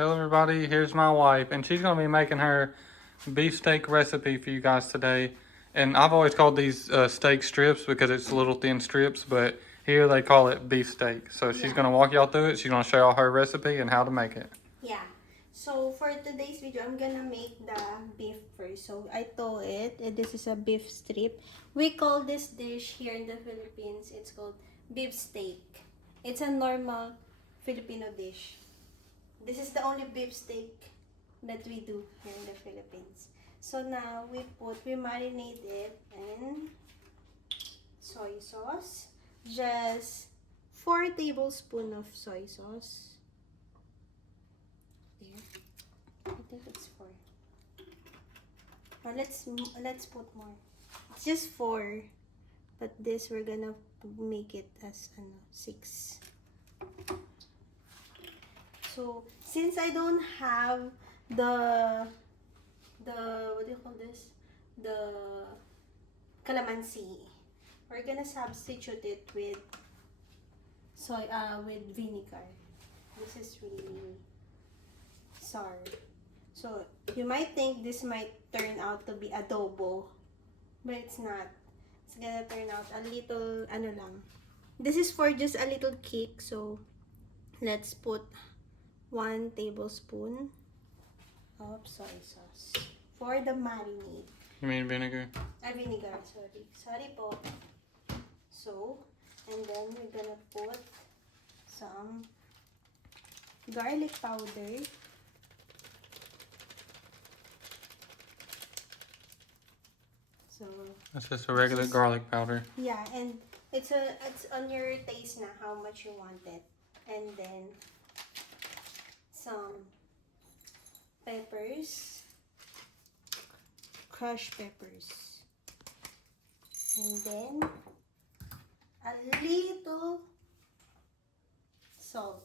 Hello everybody, here's my wife, and she's going to be making her beefsteak recipe for you guys today. And I've always called these steak strips because it's little thin strips, but here they call it beefsteak. So she's going to walk y'all through it. She's going to show y'all her recipe and how to make it. Yeah. So for today's video, I'm gonna make the beef first. So I thaw it, and this is a beef strip. We call this dish here in the Philippines, it's called beef steak. It's a normal Filipino dish. This is the only beef steak that we do here in the Philippines. So now we marinate it in soy sauce. Just 4 tablespoons of soy sauce. I think it's 4. Or let's put more. It's just 4, but this we're gonna make it as 6. So since I don't have the what do you call this? The calamansi, we're gonna substitute it with with vinegar. This is really sour. So you might think this might turn out to be adobo, but it's not. It's gonna turn out a little lang. This is for just a little kick, so let's put 1 tablespoon of soy sauce for the marinade. You mean vinegar? Vinegar, sorry. Sorry po. So, and then we're gonna put some garlic powder. So That's just a regular garlic powder. yeah, and it's on your taste na how much you want it. And then some peppers, crushed peppers. And then a little salt.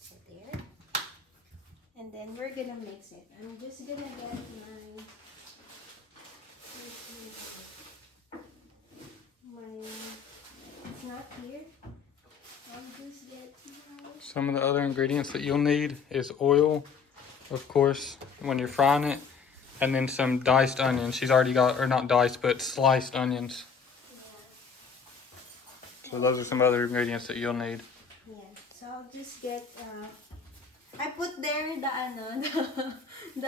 So there. And then we're gonna mix it. I'm just gonna get my it's not here. I'll just get my Some of the other ingredients that you'll need is oil, of course, when you're frying it, and then some diced onions. She's already got, or not diced, but sliced onions. So those are some other ingredients that you'll need. yeah. So I'll just get I put there the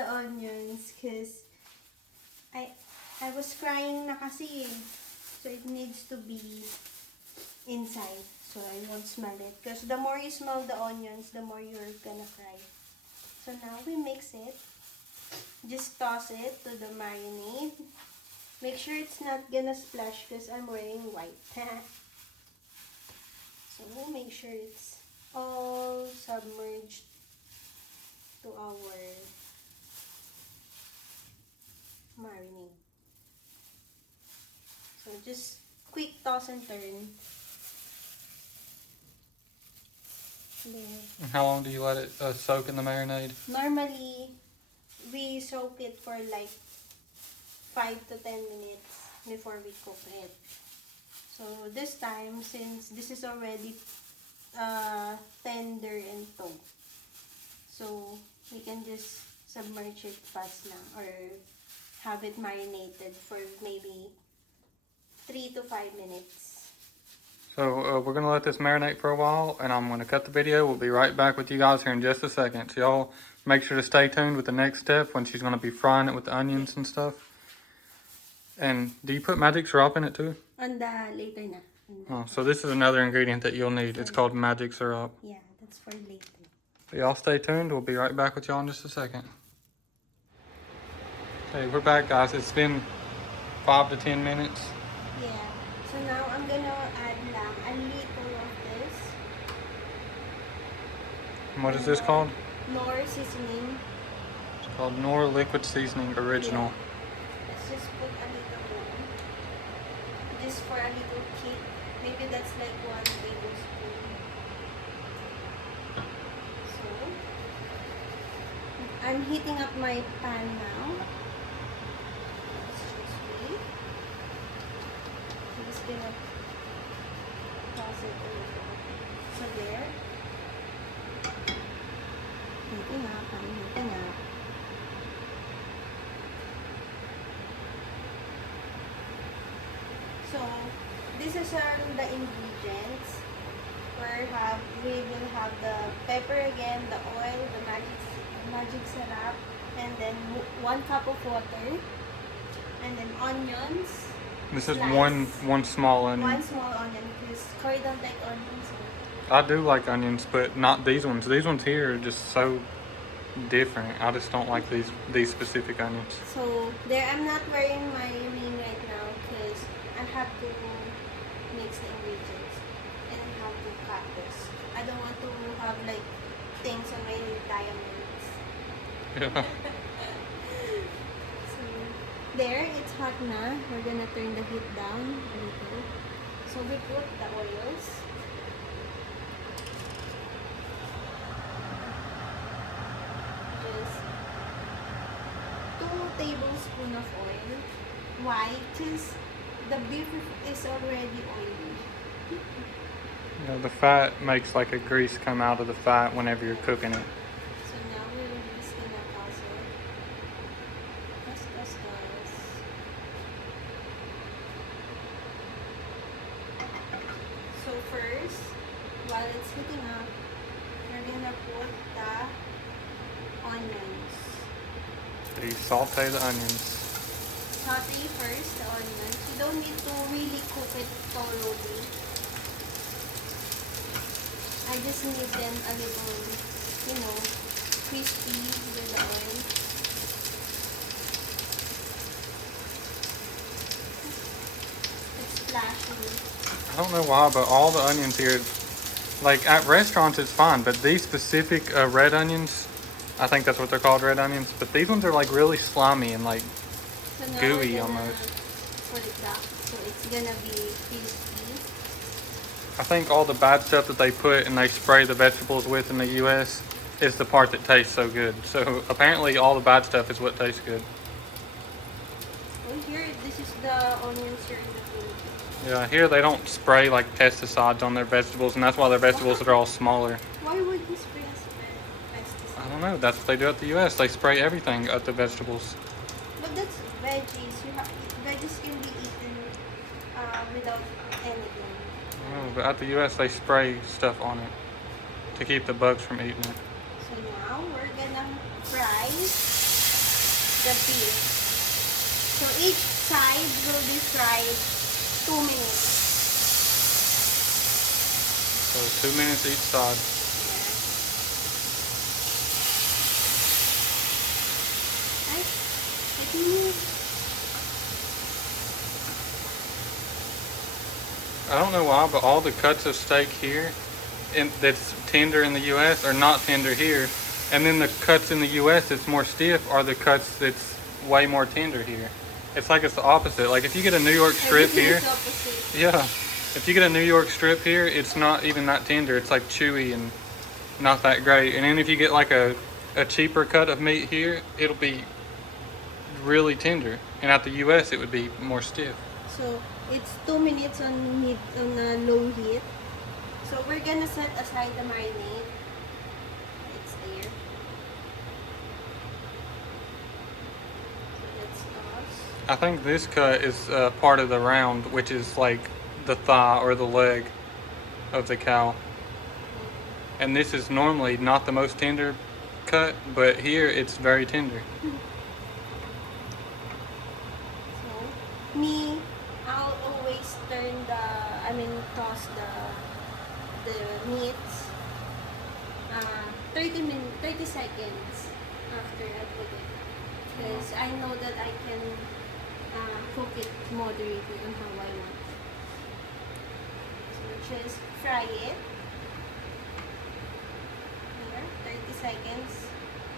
onions because I was frying na kasi eh. So it needs to be inside so I won't smell it, because the more you smell the onions, the more you're gonna fry. So now we mix it. Just toss it to the marinade. Make sure it's not gonna splash because I'm wearing white. So we'll make sure it's all submerged to our marinade. So just quick toss and turn. There. And how long do you let it soak in the marinade? Normally, we soak it for like 5 to 10 minutes before we cook it. So this time, since this is already tender and tough, so we can just submerge it fast now or have it marinated for maybe 3 to 5 minutes. So we're going to let this marinate for a while, and I'm going to cut the video. We'll be right back with you guys here in just a second. So y'all make sure to stay tuned with the next step when she's going to be frying it with the onions and stuff. And do you put magic syrup in it too? On the later na. Oh, so this is another ingredient that you'll need. It's called magic syrup. Yeah, that's for later. So y'all stay tuned. We'll be right back with y'all in just a second. Hey, we're back, guys. It's been 5 to 10 minutes. Yeah. So now I'm gonna add lang a little of this. And what is this called? Nor seasoning. It's called Knorr Liquid Seasoning Original. Yeah. Let's just put a little more. Just for a little kick. Maybe that's like 1 tablespoon. So I'm heating up my pan now. Let's just wait. I'm just gonna toss it a little. So there. this is the ingredients. We will have the pepper again, the oil, the magic syrup, and then 1 cup of water, and then onions. This is Slice. one small onion. 1 small onion because Corey don't like onions. I do like onions, but not these ones. These ones here are just so different. I just don't like these specific onions. So there, I'm not wearing my ring right now because I have to mix the ingredients and I have to cut this. I don't want to have like things on my diamonds. Yeah. So there, it's hot na. We're gonna turn the heat down a little. So we put the oils. Just 2 tablespoons of oil. Why? Because the beef is already oily. Yeah, the fat makes like a grease come out of the fat whenever you're cooking it. So now we're just gonna toss it. Toss. So first, while it's heating up, we're gonna put the onions. So you saute the onions. Saute first the onions. You don't need to really cook it thoroughly. I just need them a little, crispy with the oil. It's splashing. I don't know why, but all the onions here, like at restaurants it's fine, but these specific red onions, I think that's what they're called, red onions, but these ones are like really slimy and like So now gooey we're gonna almost. put it back. So it's gonna be crispy. I think all the bad stuff that they put and they spray the vegetables with in the US is the part that tastes so good. So apparently all the bad stuff is what tastes good. Oh, here, this is the onions here in the Philippines. Yeah, here they don't spray like pesticides on their vegetables, and that's why their vegetables are all smaller. Why would you spray pesticide? I don't know. That's what they do at the US. They spray everything at the vegetables. But that's veggies. Veggies can be eaten without anything. Oh, but at the US they spray stuff on it to keep the bugs from eating it. So now we're gonna fry the beef. So each side will be fried 2 minutes. So 2 minutes each side. Right? Let me move. I don't know why, but all the cuts of steak here that's tender in the US are not tender here. And then the cuts in the US that's more stiff are the cuts that's way more tender here. It's like it's the opposite. Like if you get a New York strip Everything here, is opposite. yeah. If you get a New York strip here, it's not even that tender. It's like chewy and not that great. And then if you get like a cheaper cut of meat here, it'll be really tender. And at the US, it would be more stiff. So it's 2 minutes on a low heat. So we're gonna set aside the marinade. It's there. So let's toss. I think this cut is part of the round, which is like the thigh or the leg of the cow. And this is normally not the most tender cut, but here it's very tender. So I'll always toss the meats 30 seconds after I put it, because I know that I can cook it moderately on how I want. So just fry it here 30 seconds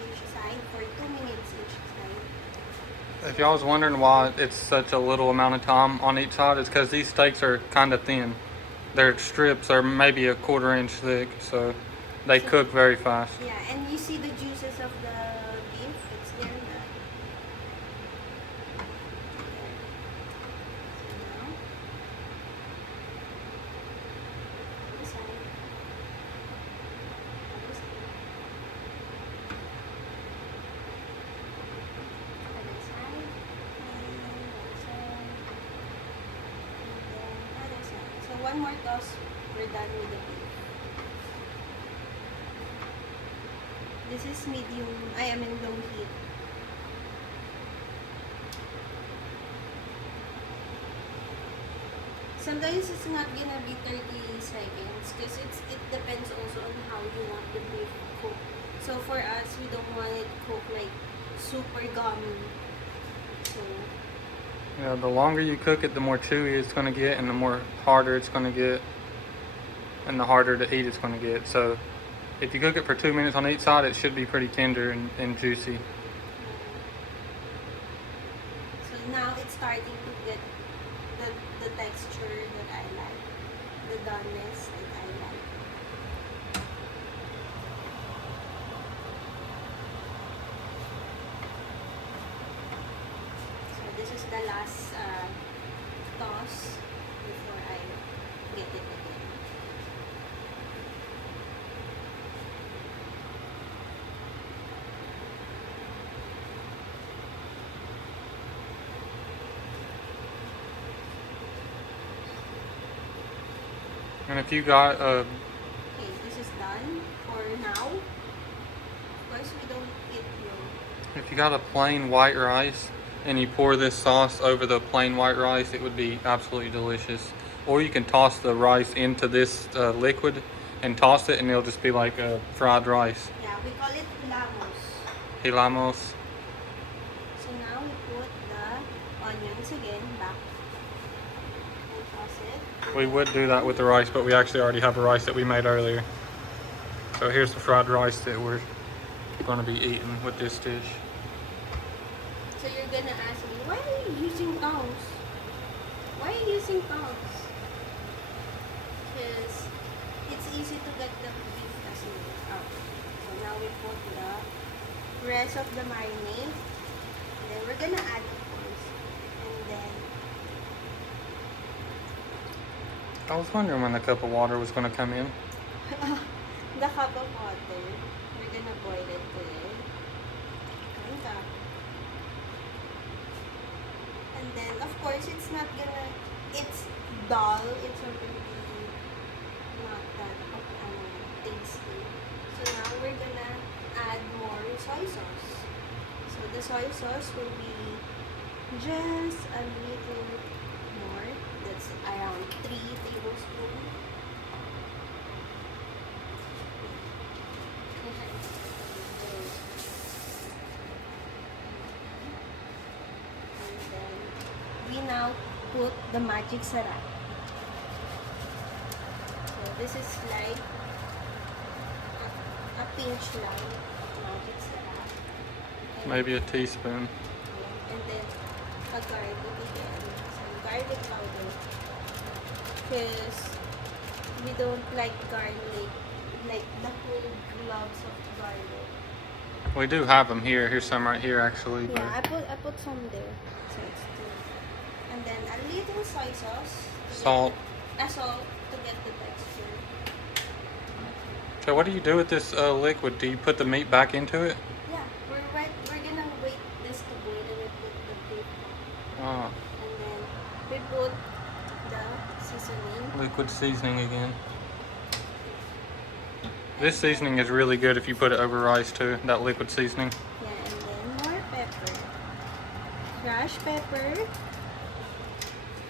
each side for 2 minutes each side. If y'all was wondering why it's such a little amount of time on each side, it's because these steaks are kind of thin. Their strips are maybe a 1/4 inch thick, so they cook very fast. Yeah, and you see the juices of the beef, it's there na. So now, other side. Other side. Other side. And other side. And then other side. one more toss, we're done with the beef. This is medium, I am in low heat. Sometimes it's not gonna be 30 seconds because it depends also on how you want the beef cooked. So for us, we don't want it cooked like super gummy. So Yeah, the longer you cook it, the more chewy it's going to get, and the more harder it's going to get, and the harder to eat it's going to get. So if you cook it for 2 minutes on each side, it should be pretty tender and juicy. so now it's starting to get the texture that I like, the doneness that I like. So this is the last toss before I get it again. And if you got Okay, this is done for now. Of course, we don't eat no. if you got a plain white rice and you pour this sauce over the plain white rice, it would be absolutely delicious. Or you can toss the rice into this liquid and toss it, and it'll just be like fried rice. Yeah, we call it lamos. Hilamos. So now we put the onions again back and toss it. We would do that with the rice, but we actually already have a rice that we made earlier. So here's the fried rice that we're going to be eating with this dish. So you're gonna ask me, why are you using tongs? Why are you using tongs? Because it's easy to get the beef kasi out. So now we put the rest of the marinade. And then we're gonna add, of course. And then I was wondering when the cup of water was going to come in. the cup of water. We're gonna boil it today. And then, of course, it's not gonna, it's dull, it's not gonna be not that tasty. So now we're gonna add more soy sauce. So the soy sauce will be just a little more. That's around 3 tablespoons. We now put the magic sarap. So this is like a pinch lang of magic sarap. And, Maybe a teaspoon. and then a garlic again. Some garlic powder. Because we don't like garlic, like the whole globs of garlic. We do have them here. Here's some right here, actually. Yeah, I put some there. So it's two. And then a little soy sauce. Salt. Salt to get the texture. So what do you do with this liquid? Do you put the meat back into it? Yeah, we're gonna wait this to boil and we put the beef. Oh, And then we put the seasoning. liquid seasoning again. This seasoning is really good if you put it over rice too, that liquid seasoning. Yeah, and then more pepper. Crushed pepper.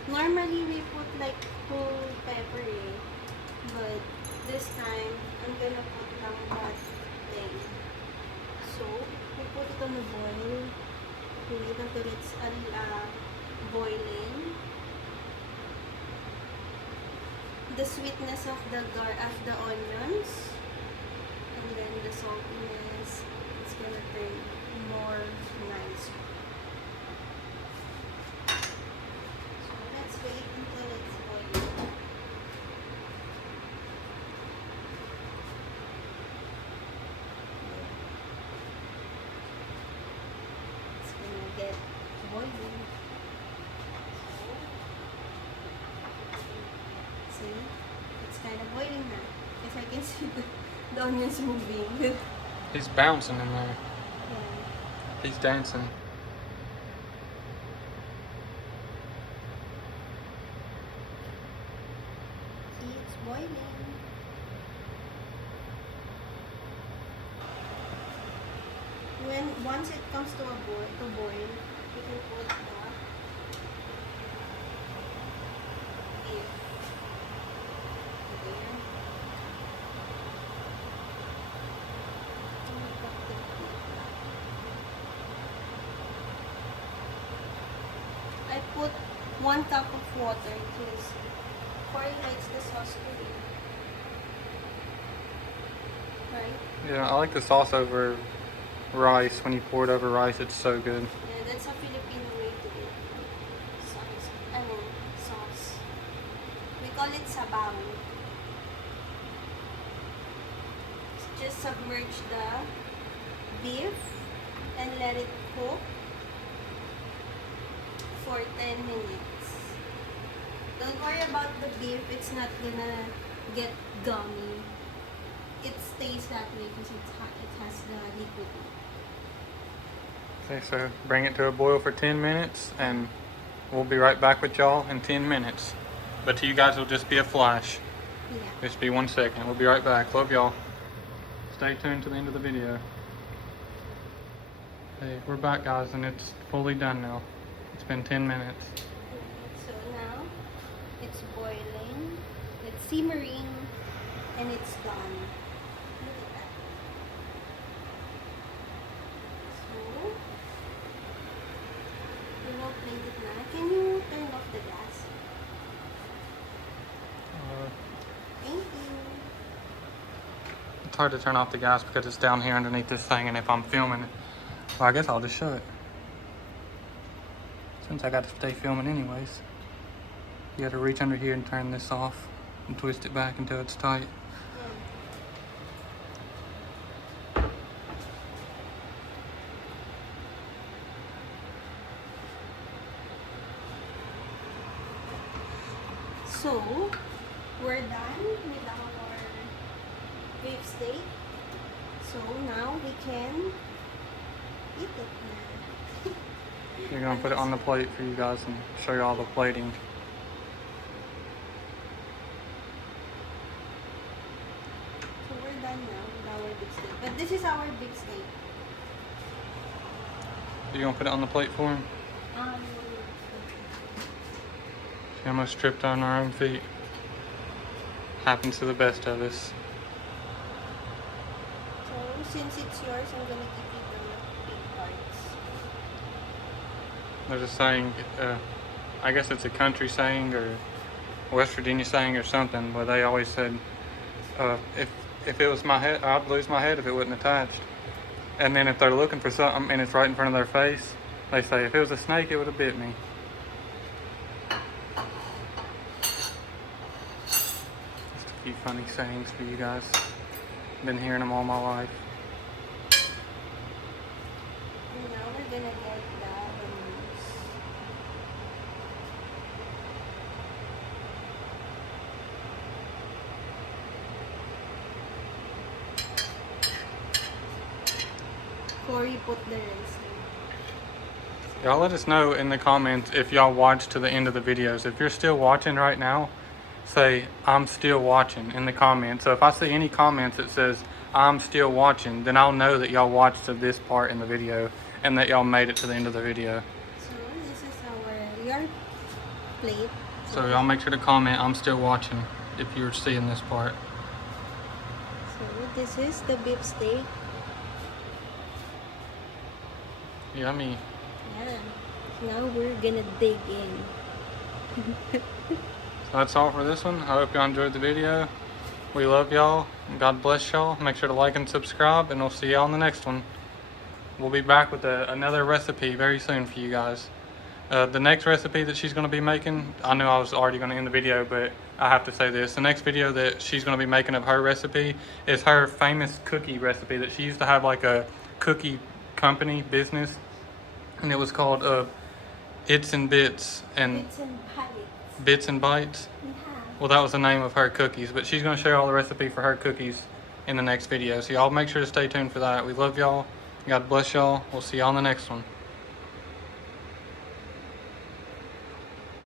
Normally we put like whole pepper eh. But this time I'm gonna put lang that thing. So we put it on the boil. We wait until it's boiling. The sweetness of the onions. And then the saltiness, it's gonna turn more nice. So let's wait until it's boiling. It's gonna get boiling. So, see? It's kind of boiling now. Because I can see the onions moving. He's bouncing in there. Yeah. He's dancing. once it comes to boil, you can put the beef there. I put 1 cup of water because Corey likes the sauce to be. Right? Yeah, I like the sauce over rice. When you pour it over rice, it's so good. Yeah, that's a Filipino way to eat sauce. I mean, sauce. We call it sabaw. Just submerge the beef and let it cook for 10 minutes. Don't worry about the beef, it's not gonna get gummy. It stays that way because it has the liquid. Okay, so bring it to a boil for 10 minutes and we'll be right back with y'all in 10 minutes. But to you guys, it'll just be a flash. Yeah. Just be 1 second. We'll be right back. Love y'all. Stay tuned to the end of the video. Hey, we're back, guys, and it's fully done now. It's been 10 minutes. So now it's boiling, it's simmering, and it's done. Look at that. So we will plate it now. Can you turn off the gas? Thank you. It's hard to turn off the gas because it's down here underneath this thing, and if I'm filming it, well, I guess I'll just show it. Since I got to stay filming anyways. You gotta reach under here and turn this off and twist it back until it's tight. So we're done with our beef steak. So now we can eat it now. You're gonna put it on the plate for you guys and show you all the plating. So we're done now with our beef steak. But this is our beef steak. You gonna put it on the plate for him? She almost tripped on our own feet. Happens to the best of us. So since it's yours, I'm gonna give you the big parts. There's a saying, I guess it's a country saying or West Virginia saying or something, where they always said, if it was my head, I'd lose my head if it wasn't attached. And then if they're looking for something and it's right in front of their face, they say, if it was a snake, it would have bit me. Just a few funny sayings for you guys. Been hearing them all my life. And now we're gonna get the onions. Corey put the rice in. Y'all let us know in the comments if y'all watch to the end of the videos. If you're still watching right now, say, I'm still watching in the comments. So if I see any comments that says, I'm still watching, then I'll know that y'all watched to this part in the video and that y'all made it to the end of the video. So this is your plate. So y'all make sure to comment, I'm still watching, if you're seeing this part. So this is the beef steak. Yummy. Yeah. Now we're gonna dig in. So that's all for this one. I hope y'all enjoyed the video. We love y'all. God bless y'all. Make sure to like and subscribe, and we'll see y'all on the next one. We'll be back with another recipe very soon for you guys. The next recipe that she's going to be making, I knew I was already going to end the video, but I have to say this. The next video that she's going to be making of her recipe is her famous cookie recipe that she used to have, like a cookie company business, and it was called Its and Bits and Bits and bites. Bits and Bites. Yeah. Well, that was the name of her cookies, but she's going to share all the recipe for her cookies in the next video. So y'all make sure to stay tuned for that. We love y'all. God bless y'all. We'll see y'all on the next one.